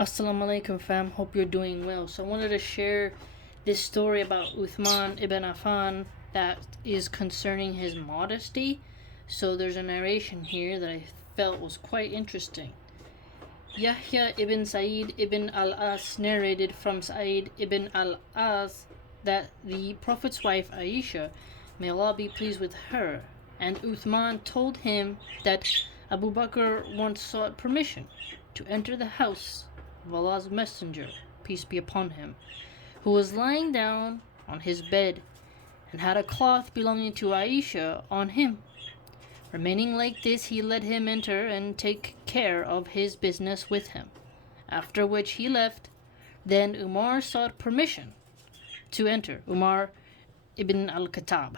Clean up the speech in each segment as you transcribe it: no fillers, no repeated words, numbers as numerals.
Assalamu alaikum fam, hope you're doing well. So I wanted to share this story about Uthman ibn Affan that is concerning his modesty. So there's a narration here that I felt was quite interesting. Yahya ibn Sa'id ibn al-As narrated from Sa'id ibn al-As that the Prophet's wife Aisha, may Allah be pleased with her, and Uthman told him that Abu Bakr once sought permission to enter the house of Allah's Messenger, peace be upon him, who was lying down on his bed and had a cloth belonging to Aisha on him. Remaining like this, he let him enter and take care of his business with him, after which he left. Then Umar sought permission to enter, Umar ibn al-Khattab.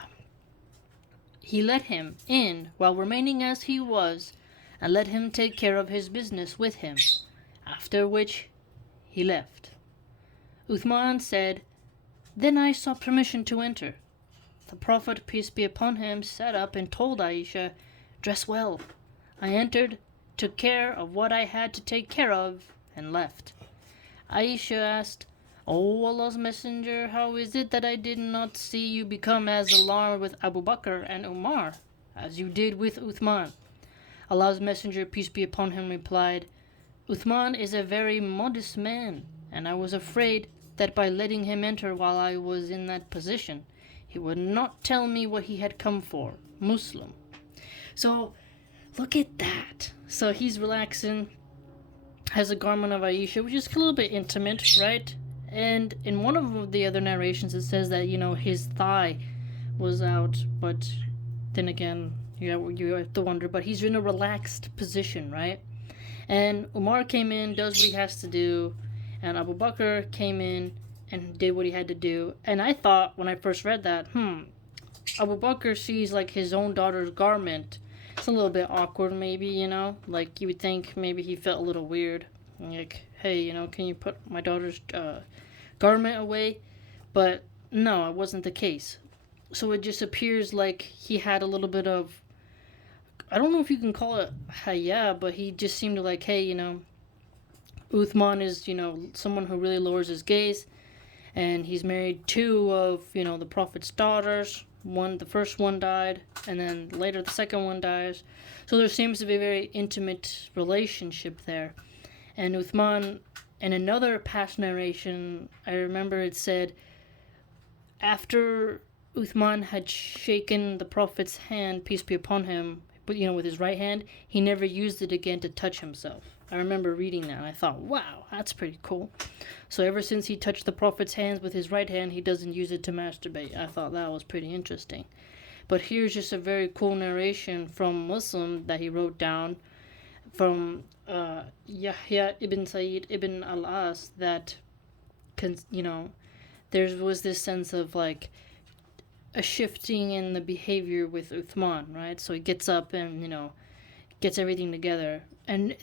He let him in while remaining as he was, and let him take care of his business with him, after which he left. Uthman said, Then I sought permission to enter. The Prophet, peace be upon him, sat up and told Aisha, Dress well. I entered, took care of what I had to take care of, and left. Aisha asked, O Allah's Messenger, how is it that I did not see you become as alarmed with Abu Bakr and Umar as you did with Uthman? Allah's Messenger, peace be upon him, replied, Uthman is a very modest man, and I was afraid that by letting him enter while I was in that position, he would not tell me what he had come for. Muslim. So, look at that. So he's relaxing, has a garment of Aisha, which is a little bit intimate, right? And in one of the other narrations, it says that, his thigh was out, but then again, you have to wonder, but he's in a relaxed position, right? And Umar came in, does what he has to do, and Abu Bakr came in and did what he had to do. And I thought, when I first read that, Abu Bakr sees like his own daughter's garment. It's a little bit awkward, maybe, like you would think maybe he felt a little weird. Like, hey, can you put my daughter's garment away? But no, it wasn't the case. So it just appears like he had a little bit of, I don't know if you can call it haya, but he just seemed to like, hey, Uthman is, someone who really lowers his gaze, and he's married two of, the Prophet's daughters. The first one died, and then later the second one dies. So there seems to be a very intimate relationship there. And Uthman, in another past narration, I remember it said, after Uthman had shaken the Prophet's hand, peace be upon him, but with his right hand, he never used it again to touch himself. I remember reading that, and I thought, wow, that's pretty cool. So ever since he touched the Prophet's hands with his right hand, he doesn't use it to masturbate. I thought that was pretty interesting. But here's just a very cool narration from Muslim that he wrote down from Yahya ibn Sa'id ibn al-As that, there was this sense of like a shifting in the behavior with Uthman, right? So he gets up and, gets everything together. And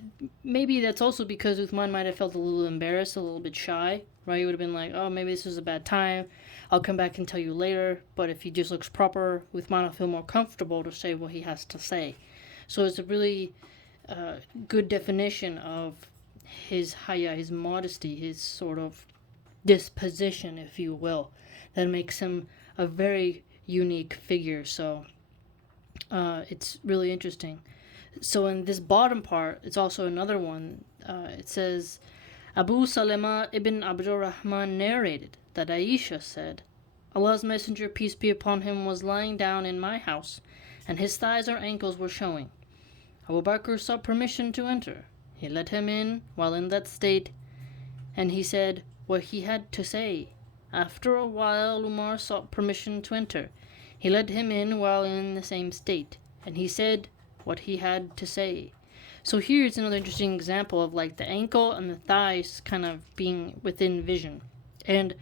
maybe that's also because Uthman might have felt a little embarrassed, a little bit shy, right? He would have been like, oh, maybe this was a bad time. I'll come back and tell you later. But if he just looks proper, Uthman will feel more comfortable to say what he has to say. So it's a really good definition of his haya, his modesty, his sort of disposition, if you will, that makes him a very unique figure. So it's really interesting. So in this bottom part, it's also another one. It says, Abu Salama ibn Abdurrahman narrated that Aisha said, Allah's Messenger, peace be upon him, was lying down in my house, and his thighs or ankles were showing. Abu Bakr sought permission to enter. He let him in while in that state, and he said what he had to say. After a while, Umar sought permission to enter. He let him in while in the same state, and he said what he had to say. So here's another interesting example of like the ankle and the thighs kind of being within vision. And,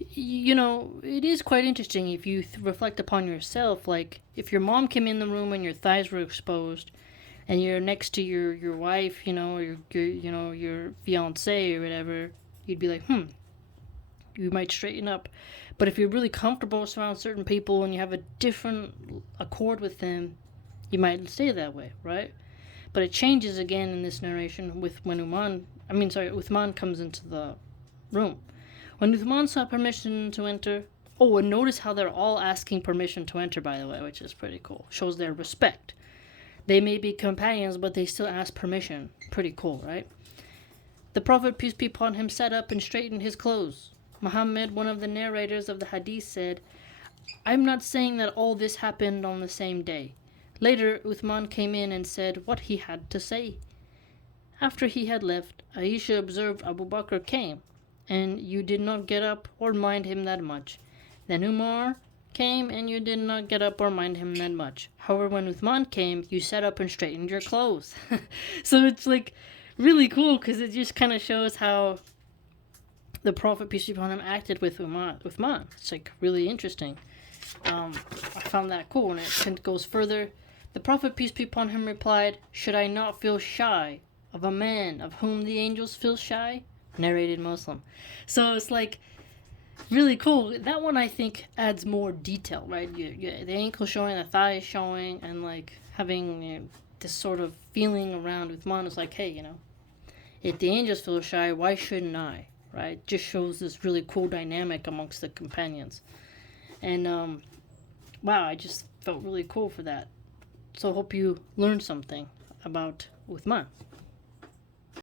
it is quite interesting if you reflect upon yourself. Like, if your mom came in the room and your thighs were exposed, and you're next to your wife, or your fiance or whatever, you'd be like, you might straighten up. But if you're really comfortable around certain people and you have a different accord with them, you might stay that way, right? But it changes again in this narration with when Uthman comes into the room. When Uthman saw permission to enter, and notice how they're all asking permission to enter, by the way, which is pretty cool. Shows their respect. They may be companions, but they still ask permission. Pretty cool, right? The Prophet, peace be upon him, sat up and straightened his clothes. Muhammad, one of the narrators of the hadith, said, I'm not saying that all this happened on the same day. Later, Uthman came in and said what he had to say. After he had left, Aisha observed Abu Bakr came, and you did not get up or mind him that much. Then Umar came, and you did not get up or mind him that much. However, when Uthman came, you sat up and straightened your clothes. So it's like really cool because it just kind of shows how the Prophet, peace be upon him, acted with Uthman. It's like really interesting. I found that cool, and it goes further. The Prophet, peace be upon him, replied, should I not feel shy of a man of whom the angels feel shy? Narrated Muslim. So it's like really cool. That one I think adds more detail, right? The ankle showing, the thigh showing, and like having this sort of feeling around Uthman is like, hey, if the angels feel shy, why shouldn't I? Right? Just shows this really cool dynamic amongst the companions. And wow, I just felt really cool for that. So I hope you learned something about Uthman.